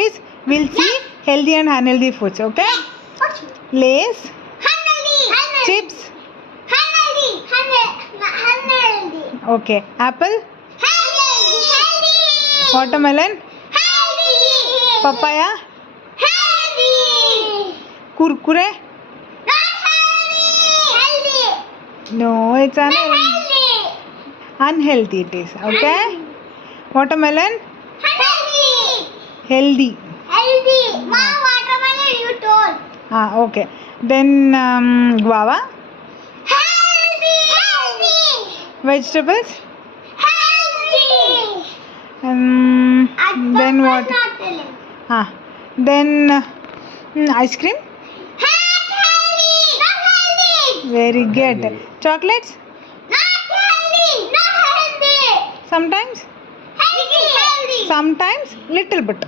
quiz. We'll see healthy and unhealthy foods. Okay? Lays, chips. Okay. Apple, watermelon, papaya, kurkure. No, it's unhealthy. It is. Okay? Watermelon, healthy. Watermelon you told. Okay. Then guava, vegetables. Then what? Then ice cream. Very good. Chocolates. Sometimes. Sometimes little bit.